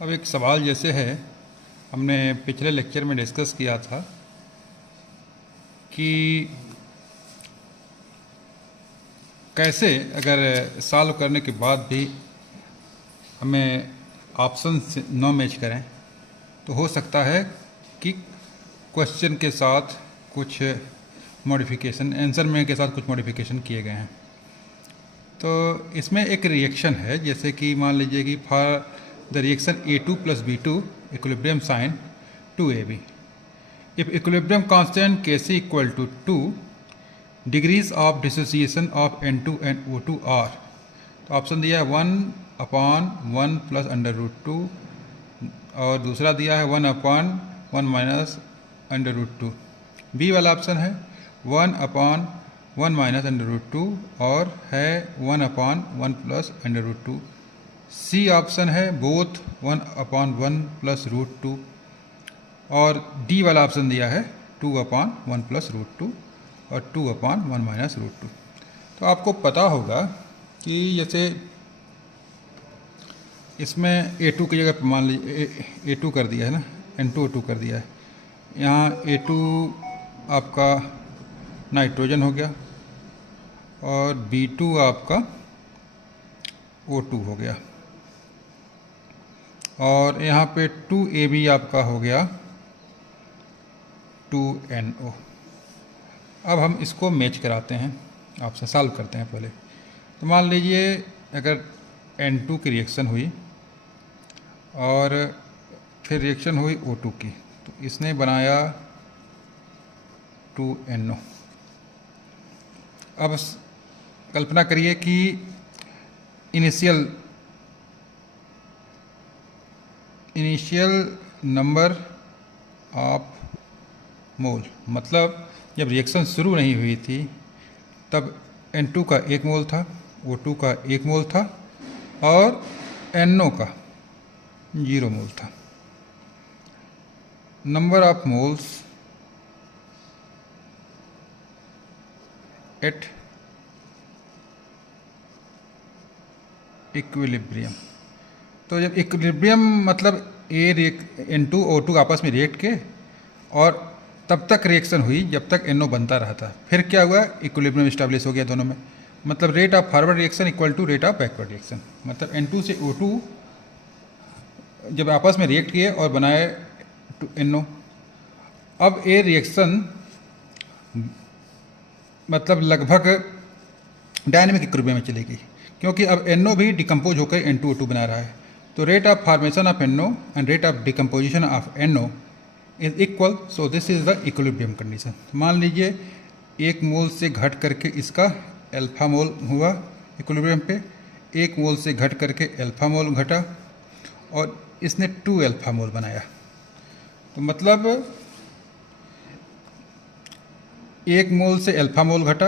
अब एक सवाल जैसे है, हमने पिछले लेक्चर में डिस्कस किया था कि कैसे अगर सॉल्व करने के बाद भी हमें ऑप्शन न मैच करें तो हो सकता है कि क्वेश्चन के साथ कुछ मॉडिफिकेशन, आंसर में के साथ कुछ मॉडिफिकेशन किए गए हैं। तो इसमें एक रिएक्शन है, जैसे कि मान लीजिए कि for the reaction A2 + B2 equilibrium sign 2AB, if equilibrium constant Kc equal to 2, degrees of dissociation of N2 and O2 are. तो ऑप्शन दिया है 1/1 + √2 और दूसरा दिया है 1/1 - √2। बी वाला ऑप्शन है 1/1 - √2 और है 1/1 + √2। सी ऑप्शन है बोथ 1/1 + √2 और डी वाला ऑप्शन दिया है 2/1 + √2 और 2/1 - √2। तो आपको पता होगा कि जैसे इसमें A2 की जगह मान लीजिए A2 कर दिया है ना, N2 O2 कर दिया है। यहाँ A2 आपका नाइट्रोजन हो गया और B2 आपका O2 हो गया और यहाँ पे 2AB आपका हो गया 2NO। अब हम इसको मैच कराते हैं, आपसे सॉल्व करते हैं पहले। तो मान लीजिए अगर N2 की रिएक्शन हुई और फिर रिएक्शन हुई O2 की, तो इसने बनाया 2NO। अब कल्पना करिए कि इनिशियल नंबर ऑफ मोल, मतलब जब रिएक्शन शुरू नहीं हुई थी तब N2 का 1 मोल था, O2 का 1 मोल था और NO का 0 मोल था। Number of moles at equilibrium. तो जब इक्विलिब्रियम मतलब N2 O2 आपस में रिएक्ट के और तब तक रिएक्शन हुई जब तक NO बनता रहा था। फिर क्या हुआ, इक्विलिब्रियम स्टैब्लिश हो गया दोनों में, मतलब rate of forward reaction equal to rate of backward reaction. मतलब N2 से O2 जब आपस में रिएक्ट किए और बनाए NO। अब ये रिएक्शन मतलब लगभग डायनेमिक इक्विलिब्रियम में चलेगी, क्योंकि अब NO भी डिकम्पोज होकर N2 O2 बना रहा है। तो rate of formation of NO and rate of decomposition of NO is equal, so this is the equilibrium condition. मान लीजिए 1 मोल से घट करके इसका अल्फा मोल हुआ इक्विलिब्रियम पे, 1 मोल से घट करके अल्फा मोल घटा और इसने 2 अल्फा मोल बनाया। तो मतलब 1 मोल से अल्फा मोल घटा,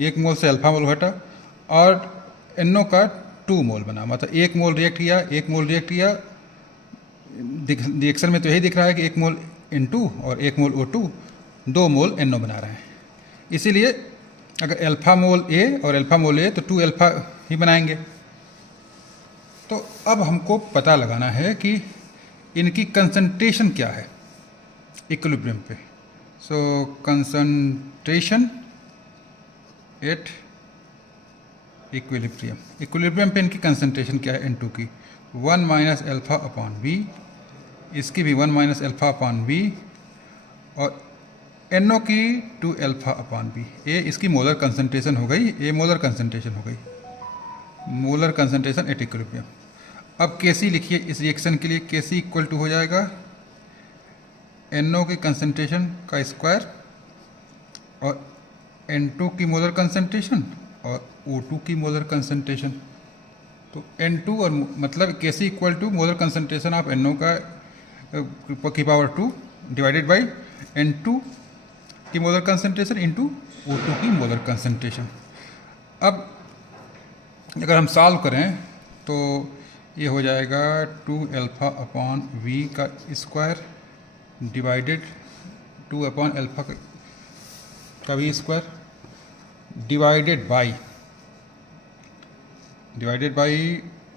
1 मोल से अल्फा मोल घटा और NO का 2 मोल बना। मतलब 1 मोल रिएक्ट किया, 1 मोल रिएक्ट किया। रिएक्शन में तो यही दिख रहा है कि 1 मोल N2 और 1 मोल O2, 2 मोल NO बना रहे हैं। इसीलिए अगर अल्फा मोल A और अल्फा मोल A तो 2 अल्फा ही बनाएंगे। तो अब हमको पता लगाना है कि इनकी कंसंट्रेशन क्या है इक्विलिब्रियम पे। सो कंसंट्रेशन एट इक्विलिब्रियम पे इनकी कंसंट्रेशन क्या है N2 की, 1 - α/V, इसकी भी 1 - α/V और NO की 2 α/V। ये इसकी मोलर कंसंट्रेशन हो गई, ये मोलर कंसंट्रेशन हो गई, मोलर कंसंट्रेशन एट इक्विलिब्रियम। अब Kc लिखिए इस रिएक्शन के लिए, Kc इक्वल टू हो जाएगा NO की कंसंट्रेशन का स्क्वायर और N2 की मोलर कंसंट्रेशन और O2 की मोलर कंसंट्रेशन। तो N2 और मतलब Kc equal to molar concentration of NO का की पावर 2 डिवाइडेड बाई N2 की मोलर कंसंट्रेशन इंटू O2 की मोलर कंसंट्रेशन। अब अगर हम सॉल्व करें तो ये हो जाएगा 2 α/V का स्क्वायर डिवाइडेड 2 अपॉन अल्फा का V square divided by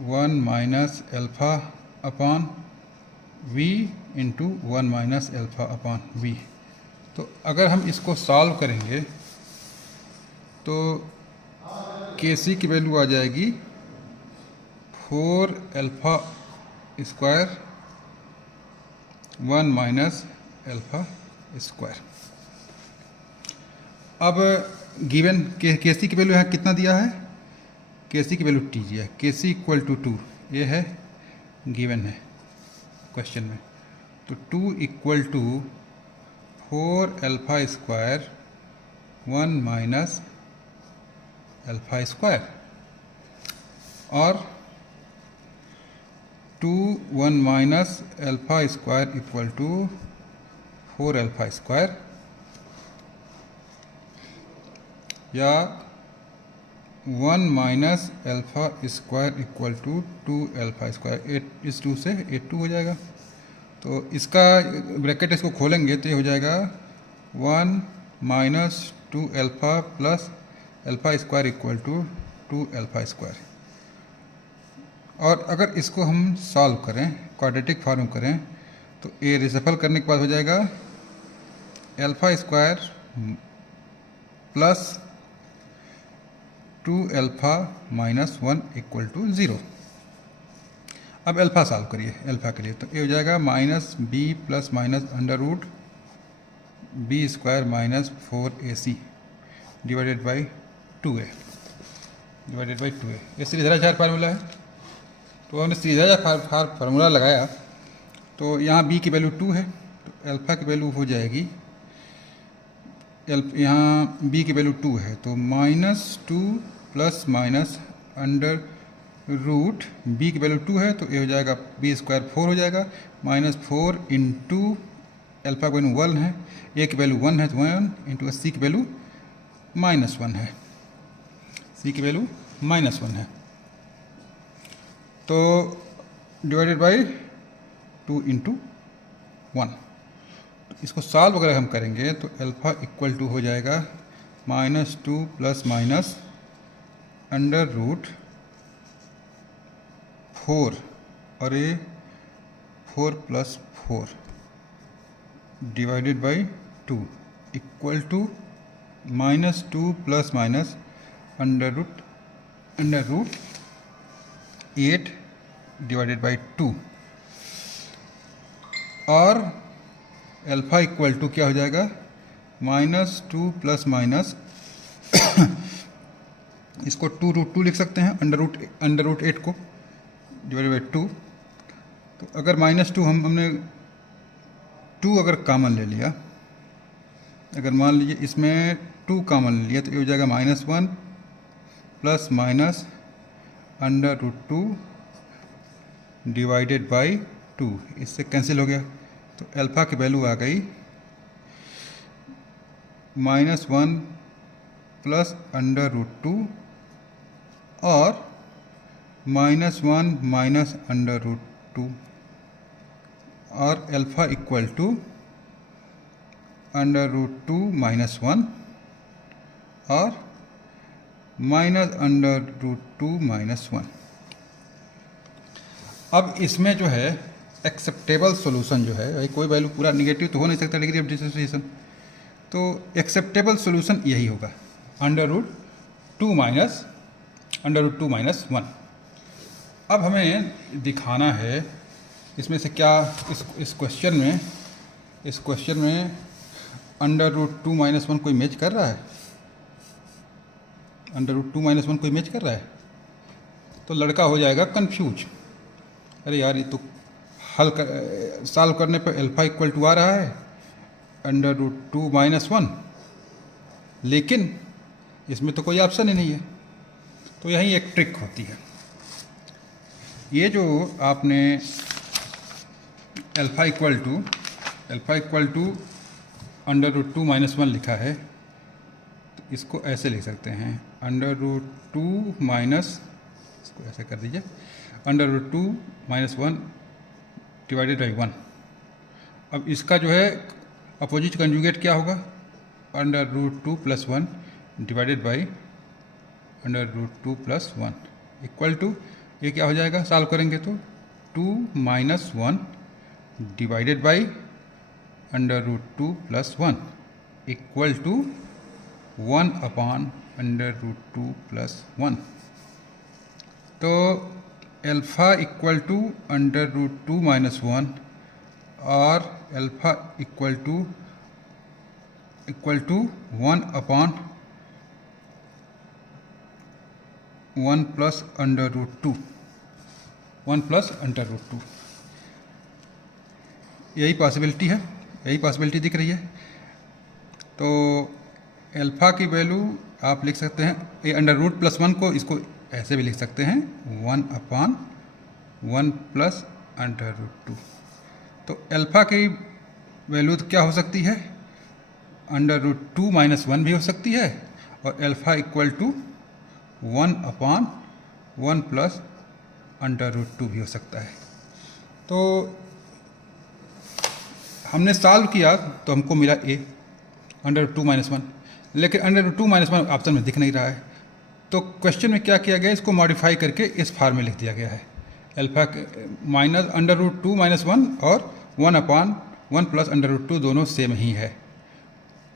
1 - α/V v into 1 minus alpha upon v। तो अगर हम इसको सॉल्व करेंगे तो Kc की वैल्यू आ जाएगी 4 alpha square 1 minus alpha square. अब गिवन Kc की वैल्यू यहाँ कितना दिया है, Kc की वैल्यू t जी है, Kc इक्वल टू 2 ये है गिवन है क्वेश्चन में। तो 2 equal to 4 alpha square 1 minus alpha square और 2 1 minus alpha square equal to 4 alpha square, या 1 minus alpha square equal to 2 alpha square. 8 इस 2 से 8 2 हो जाएगा। तो इसका ब्रैकेट इसको खोलेंगे तो ये हो जाएगा 1 minus 2 alpha plus alpha square equal to 2 alpha square. और अगर इसको हम सॉल्व करें, क्वाड्रेटिक फॉर्म करें, तो ये रिसफल करने के बाद हो जाएगा alpha square plus 2 alpha minus 1 equal to 0। अब अल्फ़ा सॉल्व करिए अल्फ़ा के लिए, तो ये हो जाएगा minus b plus minus under root b square minus 4ac divided by 2a divided by 2a। ये सीरीज़ाचार फार्मूला है। तो हमने सीरीज़ाचार फार्मूला लगाया, तो यहाँ b की वैल्यू 2 है, तो अल्फ़ा की वैल्यू हो जाएगी, यहाँ b की वैल्यू 2 है, तो minus 2 plus minus under root b की वैल्यू 2 है, तो ये हो जाएगा b स्क्वायर 4 हो जाएगा, माइनस 4 इंटू अल्फ़ा की वैल्यू 1 है, a की वैल्यू 1 है तो 1 इंटू c की वैल्यू माइनस 1 है, c की वैल्यू माइनस 1 है, तो डिवाइडेड बाई 2 इंटू 1। तो इसको सॉल्व अगर हम करेंगे तो अल्फ़ा इक्वल टू हो जाएगा minus 2 plus minus under root 4 और ये 4 plus 4 divided by 2 equal to minus 2 plus minus under root 8 divided by 2 और अल्फ़ा इक्वल टू क्या हो जाएगा माइनस 2 प्लस माइनस इसको 2√2 लिख सकते हैं, अंडर रूट 8 को डिवाइडेड बाई 2। तो अगर माइनस 2 हमने 2 अगर कॉमन ले लिया, अगर मान लीजिए इसमें 2 कॉमन ले लिया, तो ये हो जाएगा minus 1 plus minus under root 2 divided by 2, इससे कैंसिल हो गया। तो अल्फ़ा की वैल्यू आ गई माइनस 1 प्लस अंडर रूट 2 और माइनस 1 माइनस अंडर रूट 2 और alpha equal to under root 2 minus 1 और माइनस अंडर रूट 2 माइनस 1। अब इसमें जो है एक्सेप्टेबल सॉल्यूशन जो है, कोई वैल्यू पूरा निगेटिव तो हो नहीं सकता डिग्री ऑफ डिसोसिएशन, तो एक्सेप्टेबल सॉल्यूशन यही होगा अंडर रूट 2 माइनस 1। अब हमें दिखाना है इसमें से क्या इस क्वेश्चन में अंडर रूट 2 माइनस 1 कोई मैच कर रहा है, अंडर रूट 2 माइनस 1 कोई मैच कर रहा है। तो लड़का हो जाएगा कंफ्यूज, अरे यार ये तो सॉल्व करने पर अल्फ़ा इक्वल टू आ रहा है अंडर रूट 2 माइनस 1, लेकिन इसमें तो कोई ऑप्शन ही नहीं है। तो यही एक ट्रिक होती है, ये जो आपने alpha equal to under root 2 minus 1 लिखा है, तो इसको ऐसे लिख सकते हैं अंडर रूट 2 माइनस, इसको ऐसे कर दीजिए under root 2 minus 1 divided by 1। अब इसका जो है अपोजिट कंजुगेट क्या होगा, under root 2 plus 1 divided by under root 2 plus 1 equal to, ये क्या हो जाएगा सॉल्व करेंगे तो 2 minus 1 divided by under root 2 plus 1 equal to 1 upon under root 2 plus 1. तो alpha equal to under root 2 minus 1 और alpha equal to 1 upon 1 plus under root 2, 1 plus under root 2, यही possibility है, यही पॉसिबिलिटी दिख रही है। तो अल्फ़ा की वैल्यू आप लिख सकते हैं, ये अंडर रूट प्लस 1 को इसको ऐसे भी लिख सकते हैं 1 अपॉन 1 प्लस अंडर रूट 2। तो अल्फ़ा की वैल्यू क्या हो सकती है, अंडर रूट 2 माइनस 1 भी हो सकती है, और alpha equal to 1 upon 1 plus under root 2 भी हो सकता है। तो हमने सॉल्व किया तो हमको मिला ए अंडर रूट 2 माइनस 1, लेकिन अंडर रूट 2 माइनस 1 ऑप्शन में दिख नहीं रहा है। तो क्वेश्चन में क्या किया गया, इसको मॉडिफाई करके इस फॉर्म में लिख दिया गया है, alpha minus under root 2 minus 1 और 1 अपॉन 1 प्लस अंडर रूट 2 दोनों सेम ही है।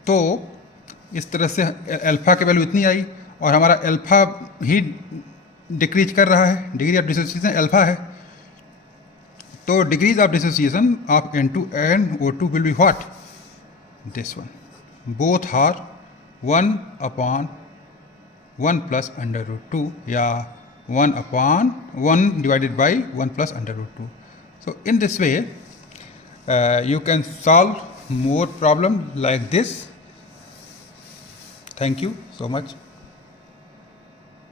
तो इस तरह से अल्फ़ा की वैल्यू इतनी आई और हमारा अल्फ़ा ही डिक्रीज कर रहा है, डिग्री ऑफ डिसोसिएशन अल्फ़ा है। तो degrees of dissociation of N2 and O2 will be what, this one, both are 1 upon 1 plus under root 2 या 1 upon 1 divided by 1 plus under root 2. So in this way you can solve more problem like this. Thank you so much.